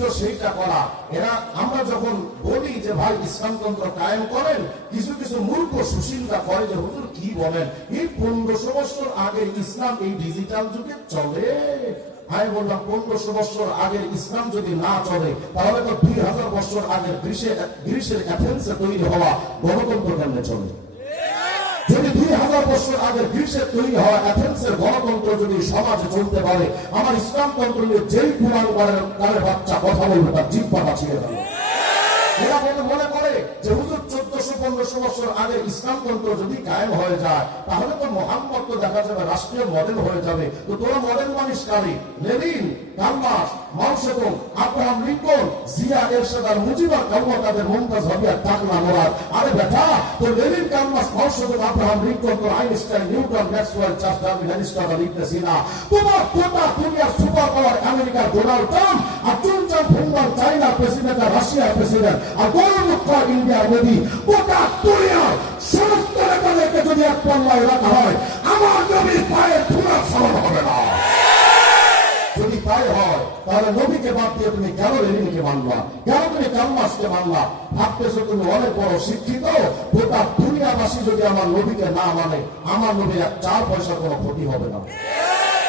ছিল সেইটা করা। এরা আমরা যখন বলি যে ভাই ইসলামতন্ত্র কায়েম করেন, কিছু কিছু মূর্খ সুশীলরা করে যে হুজুর কি বলেন, এই 1500 বছর আগে ইসলাম এই ডিজিটাল যুগে চলে। আমি বললাম 1500 বছর আগের ইসলাম যদি না চলে, তাহলে তো 2000 বছর আগের গ্রিসের অ্যাথেন্সে তৈরি হওয়া গণতন্ত্র কেমনে চলে? যদি 2000 বছর আগের গ্রিসের তৈরি হওয়া অ্যাথেন্সের গণতন্ত্র যদি সমাজে চলতে পারে, আমার ইসলামতন্ত্র নিয়ে যেই কুমারের বাচ্চা কথা বলবে তার জিহ্বাটা ছিঁড়ে যাবে। এরা মনে করে যে হুজুর 1400-1500 বছর আগে ইসলামতন্ত্র যদি কায়েম হয়ে যায়, তাহলে তো মুহাম্মদ তো দেখা যাবে রাষ্ট্রীয় মডেল হয়ে যাবে। তো তোরা মডেল মানিস কারি? Lenin, Karl Marx, Mao Tsetung, Abraham Lincoln, Zia Ershad আর মুজিবুর রহমান তাদের মুমতাজ হবিয়া টাকলা মোরাদ। আরে বেটা, তো Lenin, Karl Marx, Mao Tsetung, Abraham Lincoln, তো Einstein, Newton, Maxwell, Charles Darwin, Aristotle, Ibn Sina, তোমার গোটা দুনিয়ার সুপার পাওয়ার আমেরিকার ডোনাল্ড ট্রাম্প, আর চুনচান ফুঙ্গার চাইনার প্রেসিডেন্ট, আর রাশিয়ার প্রেসিডেন্ট, আর গৌরবুক্ত ইন্ডিয়ার মোদী, গোটা দুনিয়ার সমস্ত নেতাদেরকে যদি এক পাল্লায় রাখা হয়, আমার নবীর পায়ের ধুলার সমান হবে না। যদি তাই হয়, তাহলে নবীকে বাদ দিয়ে তুমি কেন লেনিনকে মানবা? কেন তুমি কার্ল মার্কসকে মানবা? ভাবতেছো তুমি অনেক বড় শিক্ষিত। গোটা দুনিয়াবাসী যদি আমার নবীকে না মানে, আমার নবীর 4 পয়সা কোনো ক্ষতি হবে না।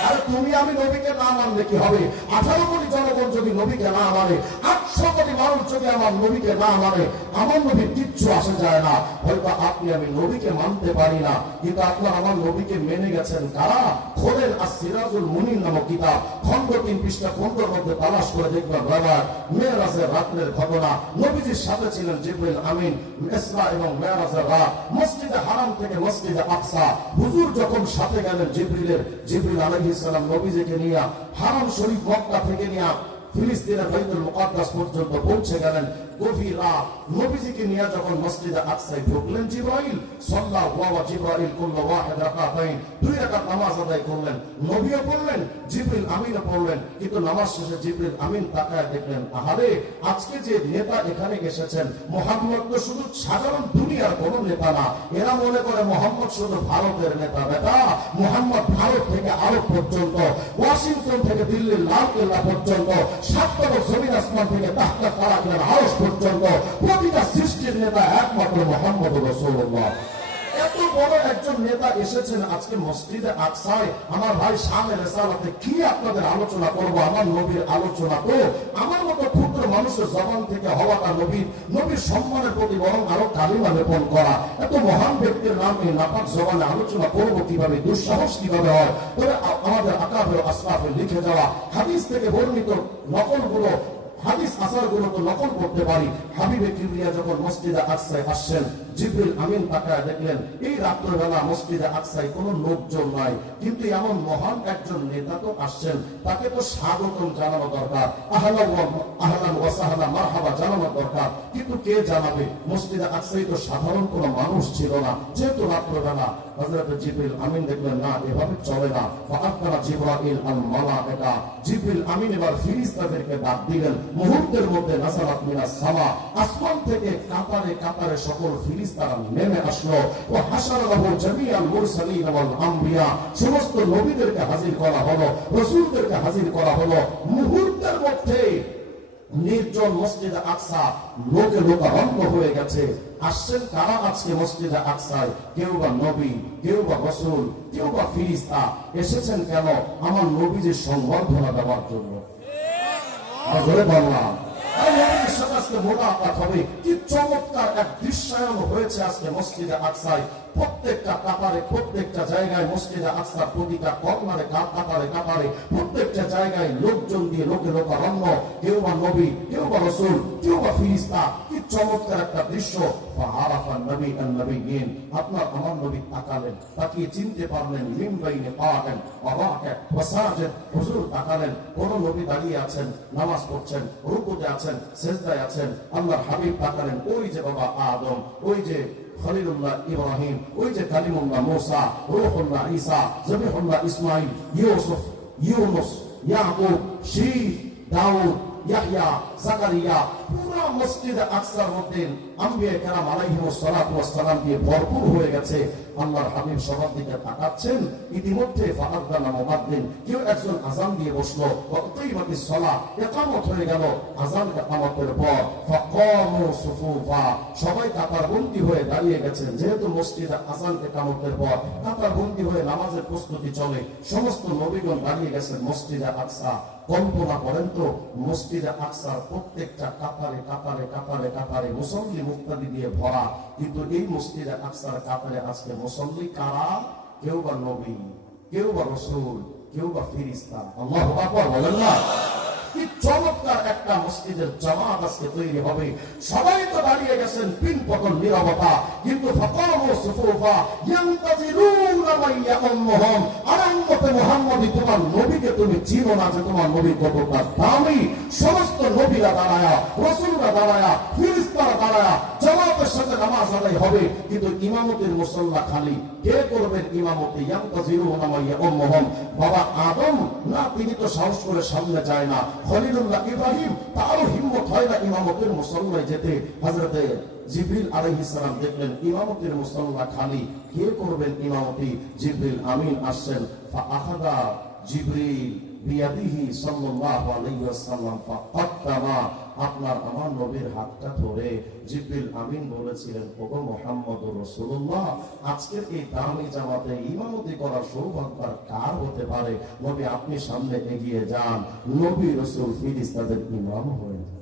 আর তুমি আমি নবীকে না মানলে কি হবে? 18 কোটি জনগণ যদি নবীকে না মানে, 800 কোটি মানুষ যদি আমার নবীকে না মানে, আমার নবীর কিচ্ছু আসে যায় না। হয়তো আপনি আমি নবীকে মানতে পারি না, কিন্তু আপনার আমার নবীকে মেনে গেছেন কারা? খোলেন আর-সিরাজুল মুনির নামক কিতাব, খণ্ড 3 পৃষ্ঠা 15 মধ্যে তালাশ করে দেখবেন ব্রাদার, মেরাজের রাতের ঘটনা। নবীজির সাথে ছিলেন জিবরিল আমিন। ইসরা এবং মেরাজের রাত, মসজিদে হারাম থেকে মসজিদে আকসা। হুজুর যখন সাথে গেলেন জিবরিল আলাইহিস সালাম নবীজিকে নিয়ে হারাম শরীফ মক্কা থেকে নিয়ে ফিলিস্তিনের বাইতুল মুকাদ্দাস পর্যন্ত পৌঁছে গেলেন। গভীর রাত নবীজিকে নিয়ে যখন মসজিদে আকসায় ঢুকলেন, জিবরাইল সাল্লাল্লাহু ওয়া জিবরাইল কুল্লু ওয়াহিদ রাকাতাইন, 2 রাকাত নামাজ আদায় করলেন। নবীও পড়লেন, জিবরিল আমিনও পড়লেন। কিন্তু নামাজ শেষে জিবরিল আমিন তাকায় দেখলেন, আহারে আজকে যে নেতা এখানে এসেছেন, মুহাম্মদ তো শুধু সাধারণ দুনিয়ার কোনো নেতা না। এরা মনে করে মুহাম্মদ শুধু ভারতের নেতা। বেটা, মুহাম্মদ ভারত থেকে আরব পর্যন্ত, ওয়াশিংটন থেকে দিল্লির লালকেল্লা পর্যন্ত, 7 নম্বর জমিন আসমান থেকে তাহতা কারাকিনার হাউস পর্যন্ত প্রতিটা সৃষ্টির নেতা একমাত্র মুহাম্মদ রাসূলুল্লাহ। এত বড় একজন নেতা এসেছেন আজকে মসজিদে আকসায়। আমার ভাই শানে রিসালাতে কি আপনাদের আলোচনা করব? আমার নবীর আলোচনা তো আমার মতো ক্ষুদ্র মানুষের জবান থেকে হওয়াটা নবীর সম্মানের প্রতি বরং আরো কালিমা লেপন করা। এত মহান ব্যক্তির নাম এই নাপাক জবানে আলোচনা করব কিভাবে? দুঃসাহস কিভাবে হয়? তবে আমাদের আকাবের আসলাফে লিখে যাওয়া হাদিস থেকে বর্ণিত নকলগুলো, হাদিস আসারগুলো তো নকল করতে পারি। হাবিবে কিবরিয়া যখন মসজিদে আকসায় আসছেন, জিবরিল আমিন তাকায় দেখলেন এই রাত্রবেলা মসজিদে আকসায় কোনো লোকজন নাই, কিন্তু এমন মহান একজন নেতা তো আসছেন, তাকে তো স্বাগতম জানানো দরকার, আহলান ওয়া সাহলা মারহাবা জানানো দরকার। কিন্তু কে জানাবে? মসজিদে আকসায় তো সাধারণ কোনো মানুষ ছিল না, যেহেতু রাত্রবেলা। হযরত জিবরিল আমিন দেখলেন না, এভাবে চলে না। ফাআকবারা জিবরাইল আল মালায়েকা, জিবরিল আমিন এবার ফেরেশতাদেরকে ডাক দিলেন। মুহূর্তের মধ্যে নাযারাত মিনাস সামা, আসমান থেকে কাতারে কাতারে সকল ফেরেশতারা নেমে আসলো। ও হাশারা লাহু জামিআল মুরসালিন ওয়াল আমবিয়া, সমস্ত নবীদেরকে হাজির করা হলো, রাসূলদেরকে হাজির করা হলো। মুহূর্তের মধ্যে নির্জন মসজিদে আকসা লোকে লোকারণ্য হয়ে গেছে। আসছেন কারা আজকে মসজিদে আকসায়? কেউ বা নবী, কেউ বা রাসূল, কেউ বা ফেরেশতা। এসেছেন কেন? আমার নবীজির সংবর্ধনা দেওয়ার জন্য। আজরে বললাম আজকে মোলাকাত হবে। কি চমৎকার এক দৃশ্যায়ন হয়েছে আজকে মসজিদে আকসায়। প্রত্যেকটা কাতারে, প্রত্যেকটা জায়গায় মসজিদে আকসার প্রতিটা কর্নারে কাতারে কাতারে প্রত্যেকটা জায়গায় লোকজন দিয়ে লোকে লোকারণ্য। কেউ বা নবী, কেউ বা রাসূল, কেউ বা ফেরেশতা। কি চমৎকার একটা দৃশ্য। ফাআরাফান নবী আন নবিয়্যিন, আপনার আমার নবী তাকালেন, তাকিয়ে চিনতে পারলেন। মিন বাইনি কাআতিন ওয়া রাকা ওয়া সাজিদ, হুজুর তাকালেন, কোন নবী দাঁড়িয়ে আছেন, নামাজ পড়ছেন, রুকুতে আছেন, সিজদায় আছেন। আল্লাহর হাবিব তাকালেন, ওই যে বাবা আদম, ওই যে খলিলুল্লাহ ইব্রাহিম, ওই যে কালিমুল্লাহ মুসা, রূহুল্লাহ ঈসা, জবিহুল্লাহ ইসমাঈল, ইউসুফ, ইউনুস, ইয়াকুব, শীস, দাউদ, ইয়াহইয়া, জাকারিয়া, পুরা মসজিদে আকসার মধ্যে আম্বিয়া কেরাম আলাইহিমুস সালাতু ওয়াস সালাম দিয়ে ভরপুর হয়ে গেছে। আল্লাহর হাবিব সবার দিকে তাকাচ্ছেন, ইতিমধ্যে ফাআযানা মুআদ্দিন, কেউ একজন আযান দিয়ে বসলো, ওয়াকাইমাতিস সালাহ, ইকামত হয়ে গেল। আযান ইকামতের পর ফাকামু সুফুফা, সবাই কাতারবন্দি হয়ে দাঁড়িয়ে গেছেন। যেহেতু মসজিদে আযান ইকামতের পর কাতারবন্দি হয়ে নামাজের প্রস্তুতি চলে, সমস্ত নবীগণ দাঁড়িয়ে গেছেন মসজিদে আকসা। কল্পনা করেন তো, মসজিদে আকসার প্রত্যেকটা কাতারে কাতারে কাতারে কাতারে মুসল্লি মুক্তাদি দিয়ে ভরা, কিন্তু এই মসজিদে আকসার কাতারে আজকে মুসল্লি কারা? কেউ বা নবী, কেউ বা রাসূল, কেউ বা ফেরেশতা। আল্লাহু আকবার বলেন না? কি চমৎকার একটা মসজিদের জামাত আজকে তৈরি হবে। সবাই তো দাঁড়িয়ে গেছেন পিন পতন নীরবতা, কিন্তু ফাকামু সুফুফা ইয়ান্তাজিরুনা মান ইয়াউম্মুহুম। আর উম্মতে মুহাম্মাদি, তোমার নবীকে তুমি চিনো না যে তোমার নবী কতটা দামি। সমস্ত নবীরা দাঁড়ায়া, রাসূলরা দাঁড়ায়া, ফেরেশতারা দাঁড়ায়া জামাতের সাথে নামাজ আদায় হবে, কিন্তু ইমামতের মুসল্লা খালি। কে করবেন ইমামতি? ইয়ান্তাজিরুনা মান ইয়াউম্মুহুম। বাবা আদম না, তিনি তো সাহস করে সামনে যায় না। খলিলুল্লাহ ইব্রাহিম, তারও হিম্মত হয় না ইমামতের মুসল্লায় যেতে। হযরতে জিবরিল আলাইহিস সালাম দেখলেন ইমামতের মুসল্লা খালি, কে করবেন ইমামতি? জিবরিল আমিন আসছেন। ফাআখাযা জিবরিল বিয়াদিহি সাল্লাল্লাহু আলাইহি ওয়াসাল্লাম ফাকাদ্দামা, আপনার আমার নবীর হাতটা ধরে জিবরিল আমিন বলেছিলেন, ওগো মুহাম্মদুর রাসূলুল্লাহ, আজকের এই দামি জামাতে ইমামতি করার সৌভাগ্য কার হতে পারে? নবী আপনি সামনে এগিয়ে যান। নবী রাসূল ফেরেশতাদের ইমাম হয়ে যান।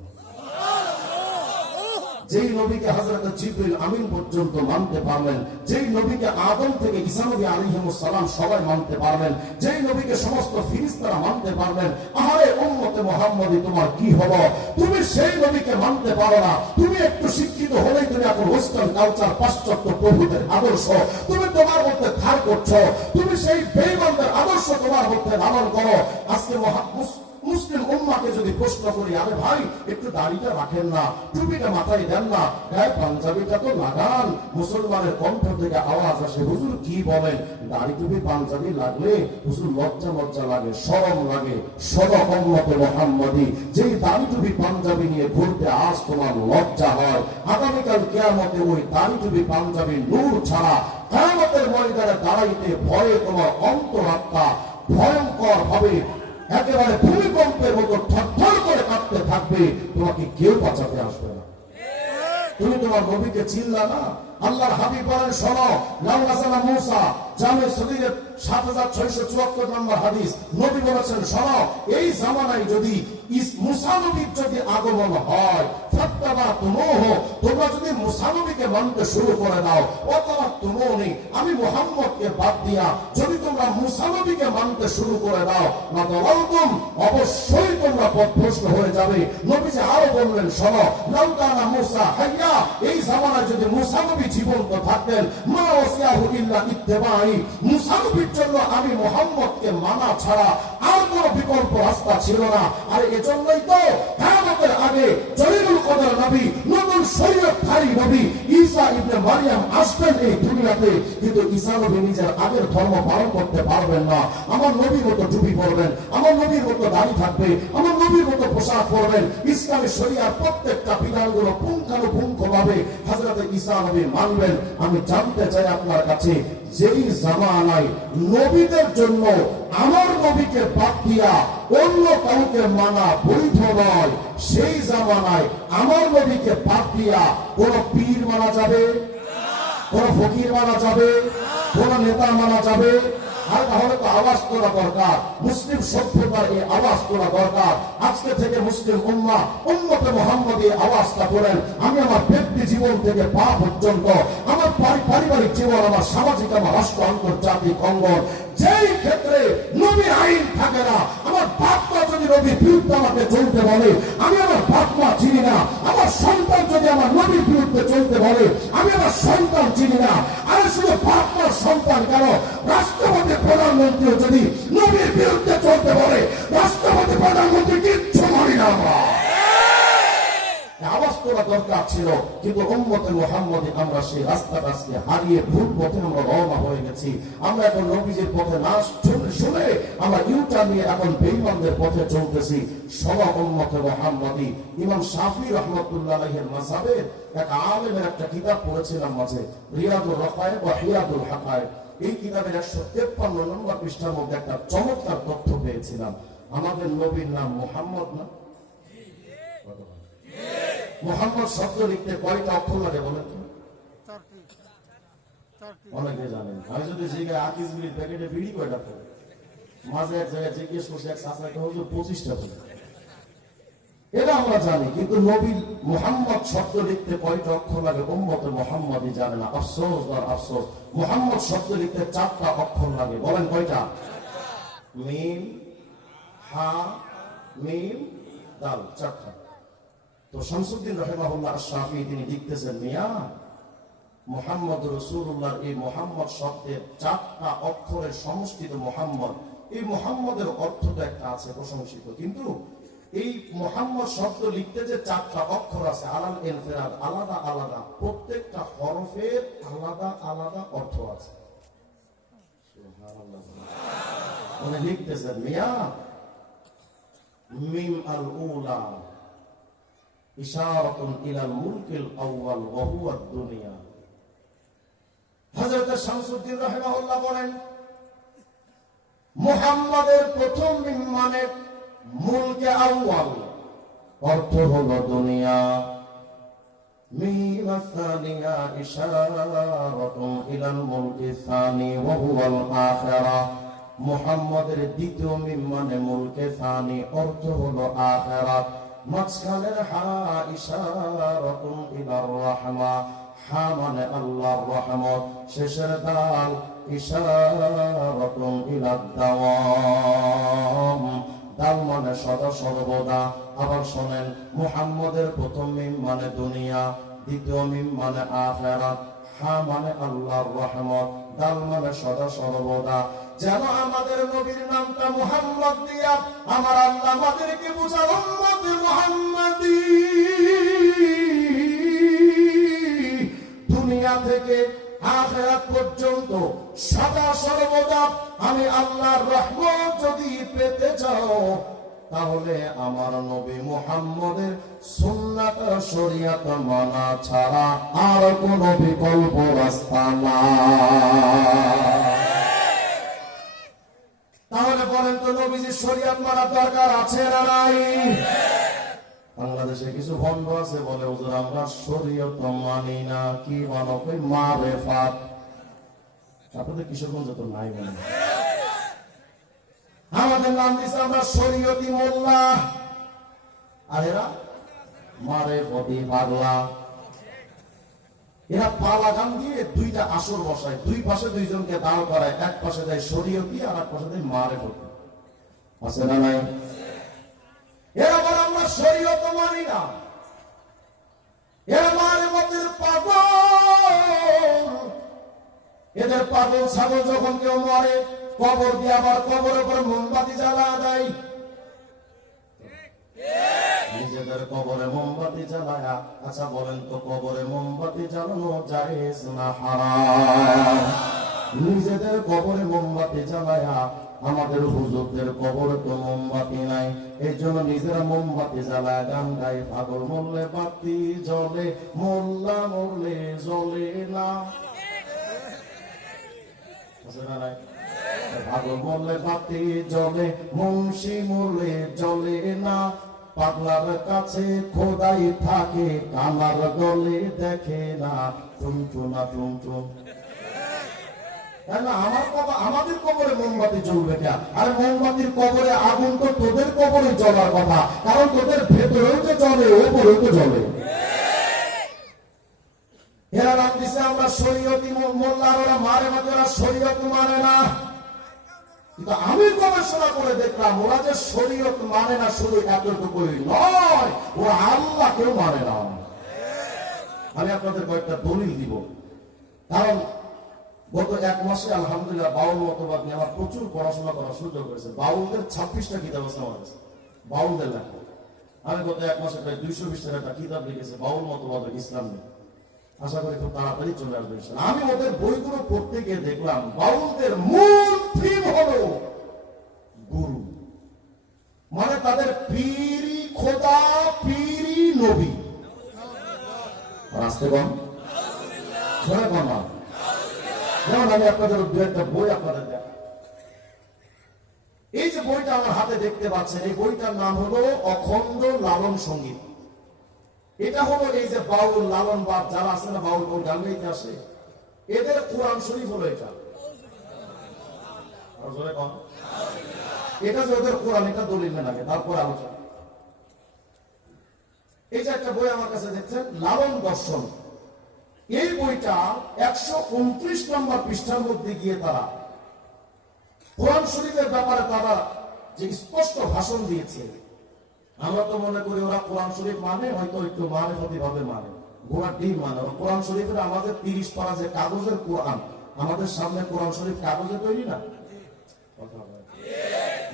যেই নবীকে হযরত জিবরিল আমিন পর্যন্ত মানতে পারলেন, যেই নবীকে আদম থেকে ঈসা নবী আলাইহিমুস সালাম সবাই মানতে পারলেন, যেই নবীকে সমস্ত ফেরেশতারা মানতে পারলেন, আরে উম্মতে মুহাম্মাদি তোমার কি হলো? তুমি সেই নবীকে মানতে পারো না। তুমি একটু শিক্ষিত হলেই তুমি এখন ওয়েস্টার্ন কালচার, পাশ্চাত্য প্রভুদের আদর্শ তুমি তোমার মধ্যে ধার করছো। তুমি সেই বেঈমানদের আদর্শ তোমার মধ্যে লালন করো। আজকে মুসলিম উম্মাকে যদি প্রশ্ন করি, আরে ভাই একটু দাড়িটা রাখেন না, টুপিটা মাথায় দেন না, গায়ে পাঞ্জাবিটা তো লাগান, মুসলমানের কণ্ঠ থেকে আওয়াজ আসে, হুজুর কি বলেন? দাড়ি টুপি পাঞ্জাবি লাগলে হুজুর লজ্জা লজ্জা লাগে, শরম লাগে। সদা উম্মতে মুহাম্মাদি, যেই দাড়ি টুপি পাঞ্জাবি নিয়ে ঘুরতে আজ তোমার লজ্জা হয়, আগামীকাল কিয়ামতে ওই দাড়ি টুপি পাঞ্জাবি নূর ছাড়া কিয়ামতের ময়দানে দাঁড়াইতে ভয়ে তোমার অন্তরাত্মা ভয়ঙ্কর ভাবে একেবারে ভূমিকম্পের মতো থরথর করে কাঁপতে থাকবে। তোমাকে কেউ বাঁচাতে আসবে না। তুমি তোমার নবীকে চিনলা না। আল্লাহর হাবিব বলেন, শোনো, লাউ নাযালা মূসা, জামে সগীরের 7674 নম্বর হাদিস, নবী বলেছেন, শোনো, এই জামানায় যদি মুসা নবীর যদি আগমন হয়, ফাত্তাবাতুমুহু, তোমরা যদি মুসা নবীকে মানতে শুরু করে দাও, ওয়াতারাতুমুনি, আমি মুহাম্মদকে বাদ দিয়া যদি তোমরা মুসা নবীকে মানতে শুরু করে দাও, লাদালালতুম, অবশ্যই তোমরা পথভ্রষ্ট হয়ে যাবে। নবীজি আরো বললেন, শোনো, লাউ কানা মূসা হাইয়া, এই জামানায় যদি মুসা নবী জীবন্ত থাকতেন, মা ওয়াসিয়াহু ইল্লা ইত্তিবাই, মুসা নবীর জন্য আমি মুহাম্মদকে মানা ছাড়া আর কোন বিকল্প রাস্তা ছিল না। আর এজন্যই তো কিয়ামতের আগে জলিলুল কদর নবী, নতুন শরীয়তধারী নবী ঈসা ইবনে মারইয়াম আসবেন এই দুনিয়াতে, কিন্তু ঈসা নবী নিজের আগের ধর্ম পালন করতে পারবেন না। আমার নবীর মতো টুপি পরবেন, আমার নবীর মতো দাড়ি থাকবে, আমার নবীর মতো পোশাক পরবেন, ইসলামী শরিয়ার প্রত্যেকটা বিধানগুলো পুঙ্খানুপুঙ্খভাবে হযরত ঈসা নবী মানবেন। আমি জানতে চাই আপনার কাছে, যেই জামানায় নবীদের জন্য আমার নবীকে বাদ দিয়া অন্য কাউকে মানা বৈধ নয়, সেই জামানায় আমার নবীকে বাদ দিয়া কোন পীর মানা যাবে, কোন ফকির মানা যাবে, কোন নেতা মানা যাবে? আর তাহলে তো আওয়াজ তোলা দরকার, মুসলিম সভ্যতার এই আওয়াজ তোলা দরকার। আজকে থেকে মুসলিম উম্মাহ, উম্মতে মুহাম্মাদি আওয়াজটা করেন। আমি আমার ব্যক্তি জীবন থেকে পা পর্যন্ত, আমার পারিবারিক জীবন, আমার সামাজিক, আমার রাষ্ট্র, আন্তর্জাতিক অঙ্গন, যেই ক্ষেত্রে নবীর আইন থাকে না, আমার বাপ মা যদি নবীর বিরুদ্ধে আমাকে চলতে বলে, আমি আমার বাপ মা চিনি না। আমার সন্তান যদি আমার নবীর বিরুদ্ধে চলতে বলে, আমি আমার সন্তান চিনি না। আর শুধু বাপ মার সন্তান কেন, রাষ্ট্রপতি প্রধানমন্ত্রীও যদি নবীর বিরুদ্ধে চলতে বলে, রাষ্ট্রপতি প্রধানমন্ত্রী কিচ্ছু মানি না। আমরা আওয়াজ তোলা দরকার ছিল, কিন্তু উম্মতে মুহাম্মদী আমরা সেই রাস্তাটা হারিয়ে ভুল পথে আমরা রওনা হয়ে গেছি। আমরা এখন নবীজির পথে না শুনে আমরা ইউটার্ন নিয়ে এখন বেঈমানদের পথে চলতেছি। সবা উম্মতে মুহাম্মদী ইমাম শাফি রাহমাতুল্লাহ আলাইহির মাযহাবের এক আলেমের একটা কিতাব পড়েছিলাম মাঝে, রিয়াদুর রাকায়েক ওয়া হিয়াদুল হাকায়েক। এই কিতাবের 153 নম্বর পৃষ্ঠার মধ্যে একটা চমৎকার তথ্য পেয়েছিলাম। আমাদের নবীর নাম মুহাম্মদ না? মুহাম্মদ শব্দ লিখতে কয়টা অক্ষর লাগে বলেন তো? অনেকে জানেন। আমি যদি জিজ্ঞাসা আকিস বিড়ির প্যাকেটে বিড়ি কয়টা পড়ে, মাঝে এক জায়গায় জিজ্ঞেস করছি এক চাচাকে, হুজুর 25টা পড়ে। এটা আমরা জানি, কিন্তু নবী মুহাম্মদ শব্দ লিখতে কয়টা অক্ষর লাগে উম্মতে মুহাম্মদই জানে না। আফসোস আর আফসোস, মুহাম্মদ শব্দ লিখতে 4টা অক্ষর লাগে। বলেন কয়টা? মিম, হা, মিম, দাল, 4টা। তো শামসুদ্দিন রাহিমাহুল্লাহ আশ-শাফি তিনি লিখতেছেন, মিয়া মুহাম্মদ রাসূলুল্লাহর এই মুহাম্মদ শব্দের 4টা অক্ষরের সমষ্টিতে মুহাম্মদ। এই মুহাম্মদের অর্থটা একটা আছে প্রশংসিত, কিন্তু এই মুহাম্মদ শব্দ লিখতে যে 4টা অক্ষর আছে আলাল ইনফিরাদ, আলাদা আলাদা, প্রত্যেকটা হরফের আলাদা আলাদা অর্থ আছে। সুবহানাল্লাহ। উনি লিখতেছেন, মিয়া মিম আল উলা ইশারাতুন ইলাল মুলকিল আউয়াল ওয়া হুয়া দুনিয়া। হযরত শামসুদ্দিন রাহিমাহুল্লাহ বলেন, মুহাম্মাদের প্রথম মিম মানে মুলকে আউয়াল, অর্থ হলো দুনিয়া। মিম আস-সানিয়া ইশারাতুন ইলাল মুলকি সানি ওয়া হুয়াল আখিরা। মুহাম্মাদের দ্বিতীয় মিম মানে মুলকে সানি, অর্থ হলো আখিরাত। মাঝখানের হা ইশারাতুন ইলার রাহমা, হা মানে আল্লাহর রহমত। শেষের দাল ইশারাতুন ইলাদ দাওয়াম, দাল মানে সদা সর্বদা। আবার শোনেন, মুহাম্মদের প্রথম মিম মানে দুনিয়া, দ্বিতীয় মিম মানে আখিরাত, হা মানে আল্লাহর রহমত, দাল মানে সদা সর্বদা। যেন আমাদের নবীর নামটা মুহাম্মদ দিয়া আমার আল্লাহ আমাদেরকে বুঝাল উম্মত মুহাম্মাদি। দুনিয়া থেকে আখিরাত পর্যন্ত সদা সর্বদা আমি আল্লাহর রহমত যদি পেতে চাও, তাহলে আমার নবী মুহাম্মদের সুন্নাত শরীয়ত মানা ছাড়া আর কোনো বিকল্প রাস্তা নাই। তাহলে বলেন তো, নবীজির শরীয়ত মানার দরকার আছে না নাই? বাংলাদেশে কিছু ভণ্ড আছে বলে, হুজুর আমরা শরীয়ত মানি না। কি মানো? কই মারেফাত। আপনাদের কিশোরগঞ্জে তো নাই বলে, আমাদের নাম দিছে আমরা শরীয়তি মোল্লা, আর এরা মারেফতি পাগলা। এরা পালা গান দিয়ে 2টা আসর বসায়, 2 পাশে 2জনকে দাঁড় করায়, এক পাশে দেয় শরীয়তি আর এক পাশে দেয় মারেফতি। আছে না নাই? এরা বলে আমরা শরীয়ত মানি না, এরা মারেফতের পাগল। এদের পাগল ছাগল যখন কেউ মরে, কবর দিয়ে আবার কবরের উপর মোমবাতি জ্বালা দেয়। নিজেদের কবরে মোমবাতি জ্বালায়া। আচ্ছা বলেন তো, কবরে মোমবাতি জ্বালানো জায়েজ না হারাম? নিজেদের কবরে মোমবাতি জ্বালায়া। আমাদের হুজুরদের কবরে তো মোমবাতি নাই, এই জন্য নিজেরা মোমবাতি জ্বালায় গান গায়, পাগল মরলে বাতি জ্বলে, মোল্লা মরলে জ্বলে না। পাগল মরলে বাতি জ্বলে, মুন্সি মরলে জ্বলে না। পাগলার কাছে খোদাই থাকে, কানার গলে দেখে না। টুনটুনা টুনটুন। আমাদের কবরে মোমবাতি জ্বলবে কেন? আরে মোমবাতির কবরে আগুন তো তোদের কবরে জ্বলার কথা, কারণ তোদের ভেতরেও যে জ্বলে, ওপরেও তো জ্বলে। এরা নাম দিছে আমরা শরীয়তি মোল্লা, ওরা মারে মাঝে, ওরা শরীয়ত মানে না। কিন্তু আমি গবেষণা করে দেখলাম, ওরা যে শরীয়ত মানে না শুধু এতটুকুই নয়, ওরা আল্লাহকেও মানে না। আমি আপনাদের কয়েকটা দলিল দিব, কারণ গত 1 মাসে আলহামদুলিল্লাহ বাউল মতবাদ নিয়ে আমার প্রচুর পড়াশোনা করার সুযোগ হয়েছে। বাউলদের 26টা কিতাব আছে আমার কাছে, বাউলদের লেখা। আমি গত এক মাসে প্রায় 220 একটা কিতাব লিখেছে বাউল মতবাদ ইসলাম নিয়ে। আশা করি খুব তাড়াতাড়ি চলে আসবে। আমি ওদের বইগুলো পড়তে গিয়ে দেখলাম বাউলদের মূল থিম হলো গুরু, মানে তাদের পীরি খোদা, পীরি নবী। আসতে কম শোনে কম। যেমন আমি আপনাদের দু একটা বই আপনাদের দেখ, এই যে বইটা আমার হাতে দেখতে পাচ্ছেন, এই বইটার নাম হলো অখণ্ড লালন সঙ্গীত। এটা হলো এই যে বাউল লালন বাদ যারা আছে না, বাউল গান গাইতে আসে, এদের কোরআন শরীফ হলো এটা। এটা যে ওদের কোরআন, এটা দলিল না লাগে, তারপর আলোচনা। এই যে একটা বই আমার কাছে দেখছেন, লালন দর্শন, এই বইটা 129 নম্বর পৃষ্ঠার মধ্যে গিয়ে তারা কোরআন শরীফের ব্যাপারে তারা যে স্পষ্ট ভাষণ দিয়েছে। আমরা তো মনে করি ওরা কোরআন শরীফ মানে হয়তো একটু মারেফতি ভাবে মানে, ঘোড়ার ডিম মানে। ওরা কোরআন শরীফের আমাদের 30 পারা যে কাগজের কোরআন, আমাদের সামনে কোরআন শরীফ কাগজে তৈরি না।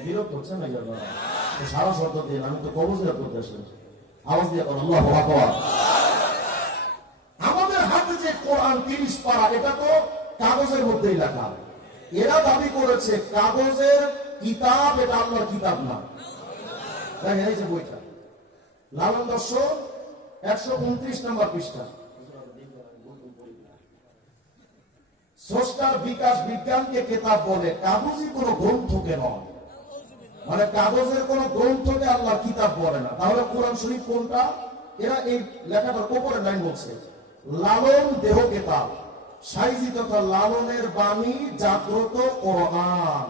বিরক্ত হচ্ছে না সারা শব্দ দিয়ে, আমি তো কবজের করতে আসলে আওয়াজ দিয়ে করেন আল্লাহু আকবার। আমাদের হাতে যে কোরআন 30 পারা, এটা তো কাগজের মধ্যেই লেখা। এরা দাবি করেছে কাগজের কিতাব, এটা আল্লাহর কিতাব না। দেখেন এই যে বইটা লালন দর্শন 129 নম্বর পৃষ্ঠা, স্রষ্টার বিকাশ বিজ্ঞানকে কেতাব বলে, কাগজই কোনো গ্রন্থকে নয়, মানে কাগজের কোন গ্রন্থকে আল্লাহর কিতাব বলে না। তাহলে কোরআন শরীফ কোনটা? এরা এই লেখাটার উপরে লাইন বলছে, লালন দেহ কেতাব, সাইজি তথা লালনের বাণী জাগ্রত কোরআন,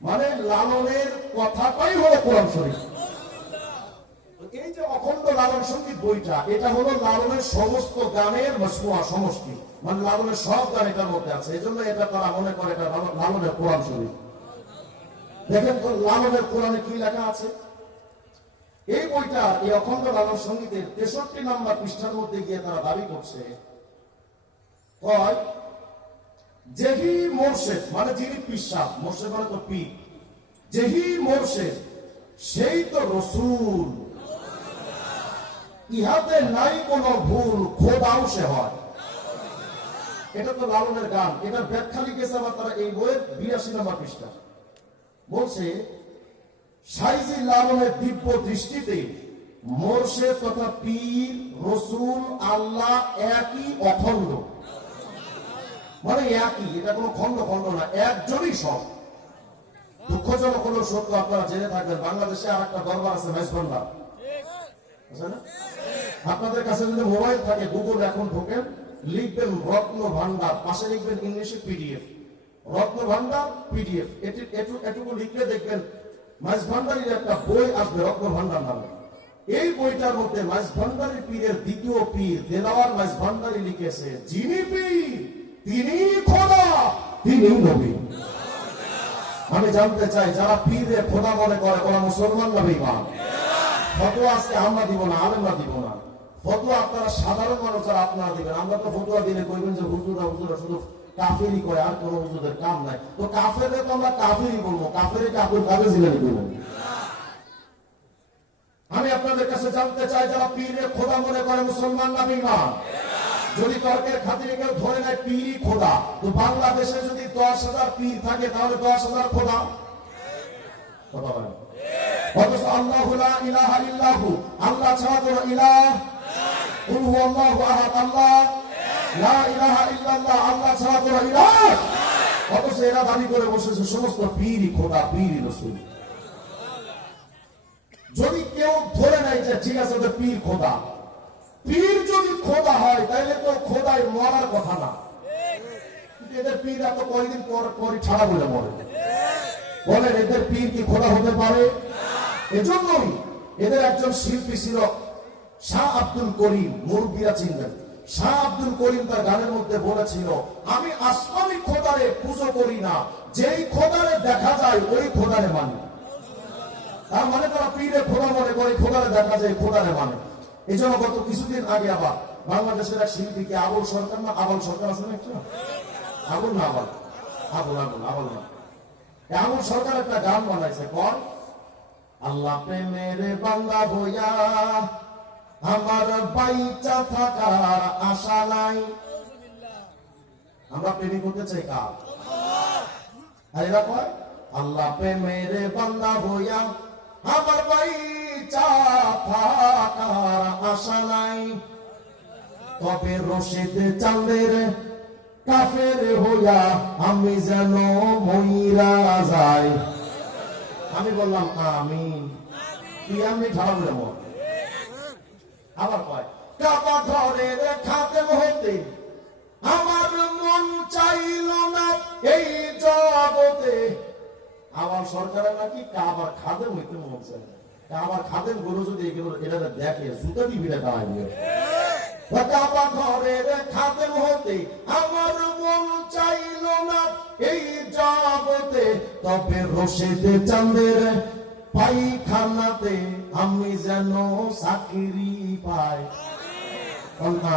মানে লালনের কথাটাই হলো কোরআন শরীফ। এই যে অখণ্ড লালন সঙ্গীত বইটা, এটা হলো লালনের সমস্ত গানের মজমুয়া, সমষ্টি, মানে লালনের সব গান এটার মধ্যে আছে। এই জন্য এটা তারা মনে করে এটা লালনের কোরআন শরীফ। দেখেন তো লালনের কোরআনে কি লেখা আছে। এই বইটা, এই অখণ্ড লালন সঙ্গীতের 63 নম্বর পৃষ্ঠার মধ্যে গিয়ে তারা দাবি করছে, যেহি মোর্শেদ, মানে যিনি পিসাব, মোর্শেদ মানে তো পীর, যেহি মোর্শেদ সেই তো রসুল, ইহাতে নাই কোনো ভুল, খোদাও সে হয়। এটা তো লালনের গান। এটার ব্যাখ্যা লিখেছে আবার তারা এই বইয়ের 82 নম্বর পৃষ্ঠা। বলছে সাইজি লালনের দিব্য দৃষ্টিতে মোর্শেদ তথা পীর, রসুল, আল্লাহ একই, অখণ্ড, মানে একই, এটা কোনো খণ্ড খণ্ড না, একজনই সব। দুঃখজনক হলো সত্য, আপনারা জেনে থাকবেন বাংলাদেশে আর একটা দরবার আছে মাইজ ভান্ডার, আপনাদের কাছে যদি মোবাইল থাকে, গুগল এখন ঢোকেন, লিখবেন রত্ন ভান্ডার, পাশে লিখবেন ইংলিশে পিডিএফ, রত্ন ভান্ডার পিডিএফ, এটুকু লিখলে দেখবেন মাইজ ভান্ডারের একটা বই আসবে রত্ন ভান্ডার নামে। এই বইটার মধ্যে মাইজ ভান্ডারী পীরের দ্বিতীয় পীর দেলাওয়ার মাইজ ভান্ডারী লিখেছে, যিনি পীর তিনি খোদা, তিনি নবী। আমি জানতে চাই যারা পীরে খোদা মনে করে ওরা মুসলমান না বেঈমান? ফতোয়া আজকে আমরা দিব না, আলেমরা দিব না। ফতোয়া আপনারা সাধারণ মানুষ যারা আপনারা দিবেন। আমরা তো ফতোয়া দিলে কইবেন যে হুজুরা শুধু কাফেরই করে, আর কোন হুজুরের কাম নাই। তো কাফেরে তো আমরা কাফেরই বলবো, কাফেরে আব্দুল কাদের জিলানী বলবো। আমি আপনাদের কাছে জানতে চাই যারা পীরে খোদা মনে করে মুসলমান না বেঈমান? যদি তর্কের খাতিরে কেউ ধরে নেয় পীরই খোদা, তো বাংলাদেশে যদি 10,000 পীর থাকে তাহলে 10,000 খোদা। অথচ আল্লাহু লা ইলাহা ইল্লাহু, আল্লাহ ছাড়া কোনো ইলাহ, কুল হুয়াল্লাহু আহাদ, আল্লাহ লা ইলাহা ইল্লাল্লাহ, আল্লাহ ছাড়া কোনো ইলাহ। অথচ এরা দাবি করে বসেছে সমস্ত পীরই খোদা, পীরই রাসূল। যদি কেউ ধরে নেয় যে ঠিক আছে ওদের পীর খোদা, পীর যদি খোদা হয় তাহলে তো খোদাই মরার কথা না। এদের পীর এত কয়েকদিন পরই ছাড়া বলে মরে। বলেন এদের পীর কি খোদা হতে পারে? এজন্যই এদের একজন শিল্পী ছিল শাহ আব্দুল করিম, মুরব্বীরা চিনবেন। শাহ আব্দুল করিম তার গানের মধ্যে বলেছিল, আমি আসমানি খোদারে পুজো করি না, যেই খোদারে দেখা যায় ওই খোদারে মানি। তার মানে তারা পীরে খোদা মনে করে, খোদারে দেখা যায় খোদারে মানে। এই জন্য গত কিছুদিন আগে আবার বাংলাদেশের এক শিল্পীকে আবুল সরকার, না আবুল সরকার আছে না, একটা আবুল না আবুল না আবুল সরকার একটা গান বানাইছে, আল্লাহ প্রেমের বান্দা হইয়া আমার বাইচা থাকার আশা নাই। আমরা প্রেমিক হতে চাই কার? আর এরা কয় আল্লাহ প্রেমের বান্দা হইয়া আমার বাইচা থাকার আশা নাই। তবে রশিদ চাঁদের কাফের হইয়া আমি যেন মইরা যাই। আমি বললাম আমিন। কি আমি ঠাড়া বলে আবার কয় কাবা ঘরের খাদেম হতে আমার মন চাইল না এই জগতে। আমার সরকারের নাকি কাবার খাদেম হইতে মন চায়। কাবার খাদেম গুলো যদি এগুলো এটা দেখে জুতা দিবিটা দাঁড়ায়। কাবা ঘরের খাদেম হতে আমার মন চাইল না এই জগতে। তবে রশিদ চাঁদের পায়খানাতে আমি যেন চাকরি পাই।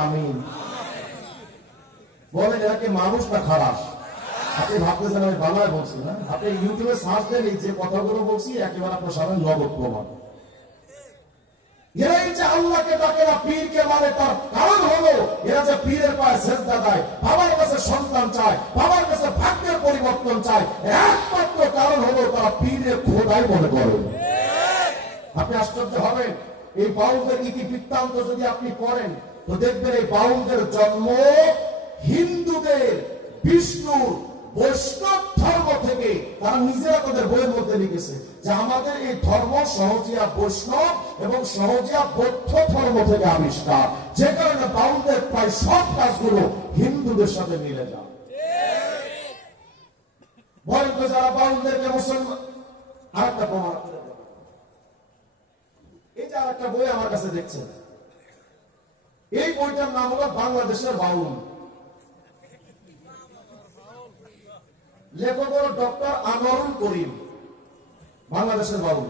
আমিন বলেন। এরা কি মানুষ না খারাপ? আপনি ভাবতেছেন আমি বাংলায় বলছি না? আপনি ইউটিউবে সার্চ দিলে যে কথাগুলো বলছি একেবারে আপনার সামনে নগদ প্রমাণ। এরাই যে আল্লাহকে ডাকে না, পীরকে মানে, তার কারণ হলো এরা যে পীরের পায়ে সেজদা দেয়, বাবার কাছে সন্তান চায়, বাবার কাছে ভাগ্যের পরিবর্তন চায়, একমাত্র কারণ হলো তারা পীরের খোদাই মনে করে। আপনি আশ্চর্য হবেন, এই বাউলদের ইতি বৃত্তান্ত যদি আপনি করেন তো দেখবেন এই বাউলদের জন্ম হিন্দুদের বিষ্ণুর বৈষ্ণব ধর্ম থেকে। তারা নিজেরা তাদের বইয়ের মধ্যে লিখেছে যে আমাদের এই ধর্ম সহজিয়া বৈষ্ণব এবং সহজিয়া বৌদ্ধ ধর্ম থেকে আবিষ্কার, যে কারণে বাউলদের প্রায় সব কাজগুলো হিন্দুদের সাথে মিলে যায়। বলেন তো যারা বাউলদেরকে মুসলমান। আরেকটা প্রমাণ, এই যে আরেকটা বই আমার কাছে দেখছেন, এই বইটার নাম হলো বাংলাদেশের বাউল। লেখক হল ডক্টর আনোয়ারুল করিম, বাংলাদেশের বাউল।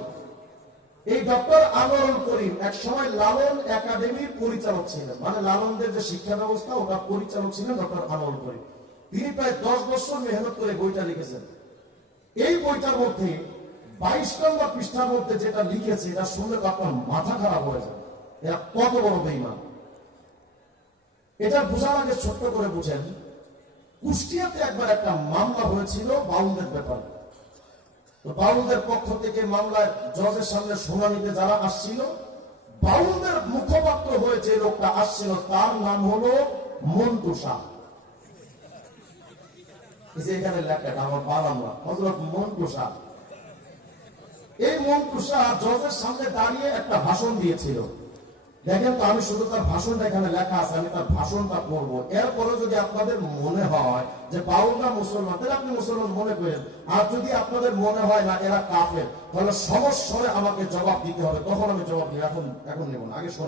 এই ডক্টর আনোয়ারুল করিম এক সময় লালন একাডেমির পরিচালক ছিলেন, মানে লালনদের যে শিক্ষা ব্যবস্থা ওটা পরিচালক ছিলেন ডক্টর আনোয়ারুল করিম। তিনি প্রায় 10 বছর মেহনত করে বইটা লিখেছেন। এই বইটার মধ্যে 22 নম্বর পৃষ্ঠার মধ্যে যেটা লিখেছে এটা শুনলে তো আপনার মাথা খারাপ হয়ে যায়। এরা কত বড় বেঈমান। এটা বোঝার আগে ছোট্ট করে বুঝেন, কুষ্টিয়াতে একবার একটা মামলা হয়েছিল বাউলদের ব্যাপারে। তো বাউলদের পক্ষ থেকে মামলায় জজের সামনে শুনানিতে যারা আসছিল, বাউলদের মুখপাত্র হয়ে যে লোকটা আসছিল তার নাম হলো মন্টু শাহ। এখানে লেখাটা আমার পালাম না, হযরত মন্টু শাহ। এই মন্টু শাহ জজের সামনে দাঁড়িয়ে একটা ভাষণ দিয়েছিল। দেখেন তো, আমি শুধু তার ভাষণটা এখানে লেখা আছে, আমি তার ভাষণটা পড়বো। এরপরে যদি আপনাদের মনে হয় যে বাউলরা মুসলমান, তাহলে আপনি মুসলমান মনে করেন। আর যদি আপনাদের মনে হয় না এরা কাফের, তাহলে সমস্যায় আমাকে জবাব দিতে হবে, তখন আমি জবাব দিই। এখন নেব না, আগে শোনেন।